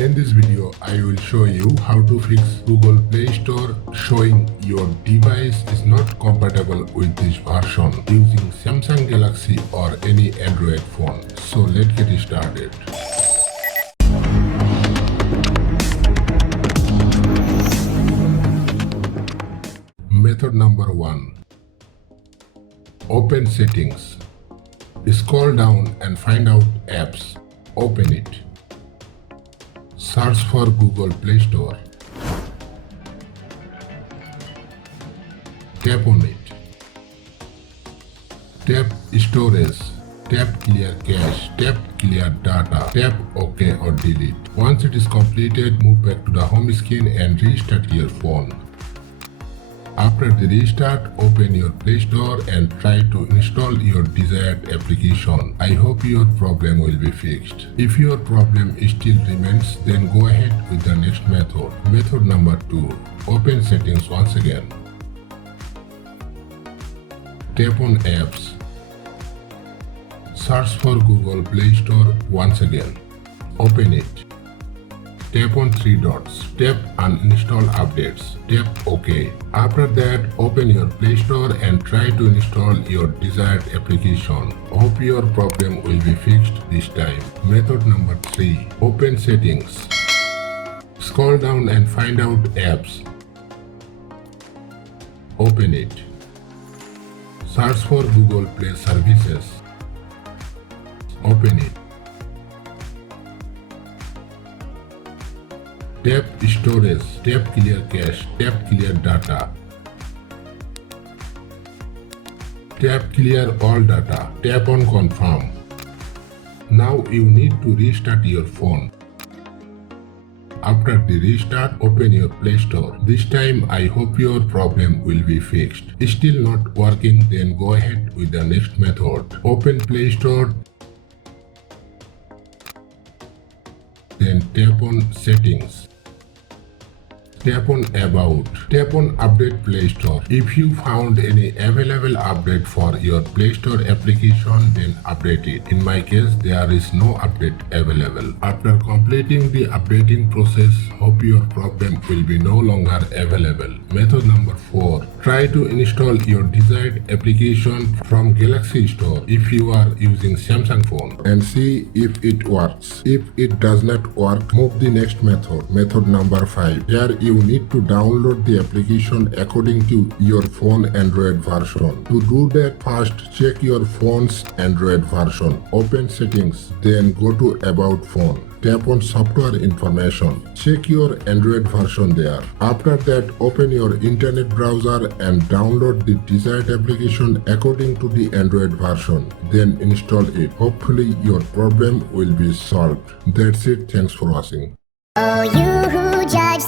In this video, I will show you how to fix Google Play Store showing your device is not compatible with this version using Samsung Galaxy or any Android phone. So let's get started. Method number 1. Open Settings. Scroll down and find out Apps. Open it. Search for Google Play Store. Tap on it. Tap Storage. Tap Clear Cache. Tap Clear Data. Tap OK or Delete. Once it is completed, move back to the home screen and restart your phone. After the restart, open your Play Store and try to install your desired application. I hope your problem will be fixed. If your problem still remains, then go ahead with the next method. Method number 2. Open Settings once again. Tap on Apps. Search for Google Play Store once again. Open it. Tap on 3 dots. Tap Uninstall Updates. Tap OK. After that, open your Play Store and try to install your desired application. Hope your problem will be fixed this time. Method number 3. Open Settings. Scroll down and find out Apps. Open it. Search for Google Play Services. Open it. Tap Storage, tap Clear Cache, tap Clear Data, tap Clear All Data, tap on Confirm. Now you need to restart your phone. After the restart, open your Play Store. This time I hope your problem will be fixed. Still not working, then go ahead with the next method. Open Play Store. Then tap on Settings. Tap on About. Tap on Update Play Store. If you found any available update for your Play Store application, then update it. In my case, there is no update available. After completing the updating process, hope your problem will be no longer available. Method number 4. Try to install your desired application from Galaxy Store if you are using Samsung phone and see if it works. If it does not work, move the next method. Method number 5. Here you need to download the application according to your phone Android version. To do that, first check your phone's Android version. Open Settings, then go to About Phone. Tap on Software Information. Check your Android version there. After that, open your internet browser and download the desired application according to the Android version. Then install it. Hopefully your problem will be solved. That's it. Thanks for watching. Oh, you who judge